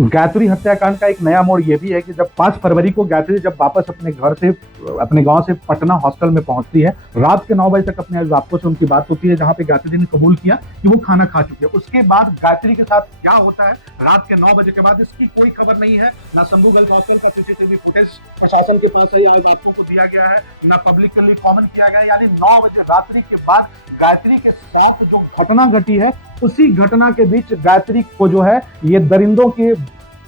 गायत्री हत्याकांड का एक नया मोड़ ये भी है कि जब 5 फरवरी को गायत्री जब वापस अपने गांव से पटना हॉस्टल में पहुंचती है, रात के 9 बजे तक अपने अभिभावकों से उनकी बात होती है, जहां पे गायत्री ने कबूल किया कि वो खाना खा चुकी है। उसके बाद गायत्री के साथ क्या होता है रात के 9 बजे के बाद, इसकी कोई खबर नहीं है। ना शंभू गर्ल्स हॉस्टल का सीसीटीवी फुटेज प्रशासन के पास है या अभिभावकों को दिया गया है, ना पब्लिक के लिए कॉमन किया गया है। यानी 9 बजे रात्रि के बाद गायत्री के साथ जो घटना घटी है, उसी घटना के बीच गायत्री को जो है ये दरिंदों के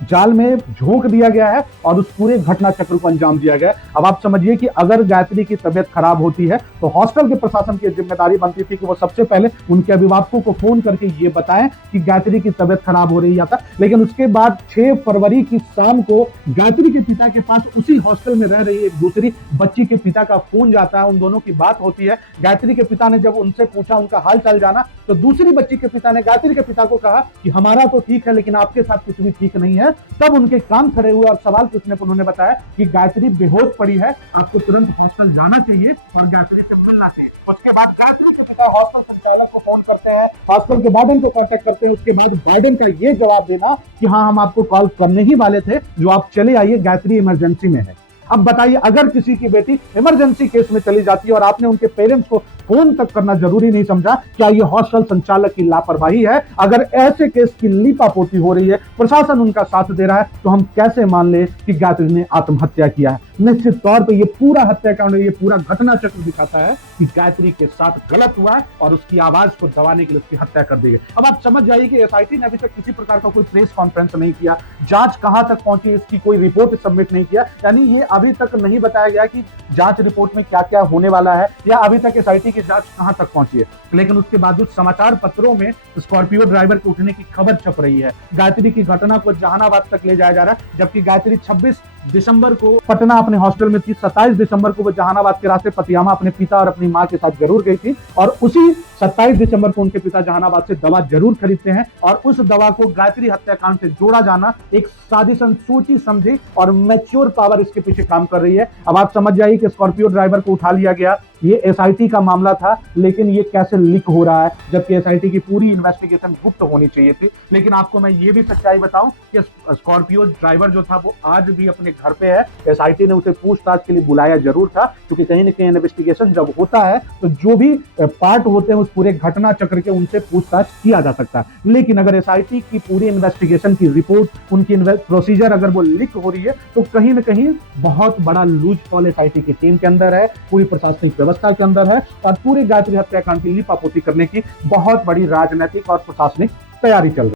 जाल में झोंक दिया गया है और उस पूरे घटना चक्र को अंजाम दिया गया है। अब आप समझिए कि अगर गायत्री की तबीयत खराब होती है तो हॉस्टल के प्रशासन की जिम्मेदारी बनती थी कि वो सबसे पहले उनके अभिभावकों को फोन करके ये बताएं कि गायत्री की तबीयत खराब हो रही है। लेकिन उसके बाद 6 फरवरी की शाम को गायत्री के पिता के पास उसी हॉस्टल में रह रही एक दूसरी बच्ची के पिता का फोन जाता है, उन दोनों की बात होती है। गायत्री के पिता ने जब उनसे पूछा उनका हाल चाल जाना, तो दूसरी बच्ची के पिता ने गायत्री के पिता को कहा कि हमारा तो ठीक है लेकिन आपके साथ कुछ भी ठीक नहीं है। तब उनके कान खड़े हुए और सवाल पूछने पर उन्होंने बताया कि गायत्री बेहोश पड़ी है, आपको तुरंत हॉस्टल जाना चाहिए और गायत्री से मिलना चाहिए। उसके बाद गायत्री के पिता हॉस्टल संचालक को फोन करते हैं, हॉस्टल के वार्डन को कांटेक्ट करते हैं। उसके बाद वार्डन का ये जवाब देना कि हाँ, हम आपको कॉल करने ही वाले थे, जो आप चले आइए, गायत्री इमरजेंसी में है। अब बताइए, अगर किसी की बेटी इमरजेंसी केस में चली जाती है और आपने उनके पेरेंट्स को फोन तक करना जरूरी नहीं समझा, क्या ये हॉस्टल संचालक की लापरवाही है? अगर ऐसे केस की लीपापोती हो रही है, प्रशासन उनका साथ दे रहा है, तो हम कैसे मान ले कि गायत्री ने आत्महत्या किया है? निश्चित तौर पे ये पूरा हत्याकांड, ये पूरा घटना चक्र दिखाता है कि गायत्री के साथ गलत हुआ है और उसकी आवाज को दबाने के लिए उसकी हत्या कर दी गई। अब आप समझ जाइए कि एसआईटी ने अभी तक किसी प्रकार का कोई प्रेस कॉन्फ्रेंस नहीं किया, जांच कहां तक पहुंची इसकी कोई रिपोर्ट सबमिट नहीं किया। यानी ये अभी तक नहीं बताया गया कि जांच रिपोर्ट में क्या क्या होने वाला है या अभी तक एसआईटी की जांच कहां तक पहुंची है। लेकिन उसके बावजूद समाचार पत्रों में स्कॉर्पियो ड्राइवर के उठने की खबर छप रही है। गायत्री की घटना को जहानाबाद तक ले जाया जा रहा है, जबकि गायत्री 26 दिसंबर को पटना अपने हॉस्टल में थी। 27 दिसंबर को वो जहानाबाद के रास्ते पतियामा अपने पिता और अपनी मां के साथ जरूर गई थी और उसी 27 दिसंबर को उनके पिता जहानाबाद से दवा जरूर खरीदते हैं और उस दवा को गायत्री हत्याकांड से जोड़ा जाना एक साजिशन सोची समझी और मैच्योर पावर इसके पीछे काम कर रही है। अब आप समझ जाइए कि स्कॉर्पियो ड्राइवर को उठा लिया गया, ये एसआईटी का मामला था, लेकिन ये कैसे लीक हो रहा है, जबकि एसआईटी की पूरी इन्वेस्टिगेशन गुप्त होनी चाहिए थी। लेकिन आपको मैं ये भी सच्चाई बताऊं कि स्कॉर्पियो ड्राइवर जो था वो आज भी अपने घर पे है। एसआईटी ने उसे पूछताछ के लिए बुलाया जरूर था, क्योंकि कहीं ना कहीं इन्वेस्टिगेशन जब होता है तो जो भी पार्ट होते हैं उस पूरे घटना चक्र के, उनसे पूछताछ किया जा सकता है। लेकिन अगर एसआईटी की पूरी इन्वेस्टिगेशन की रिपोर्ट, उनकी प्रोसीजर अगर वो लीक हो रही है, तो कहीं ना कहीं बहुत बड़ा लूज फॉल एसआईटी की टीम के अंदर है, पूरी प्रशासनिक व्यवस्था के अंदर है और पूरी गायत्री हत्याकांड की लीपापोती करने की बहुत बड़ी राजनीतिक और प्रशासनिक तैयारी चल रही है।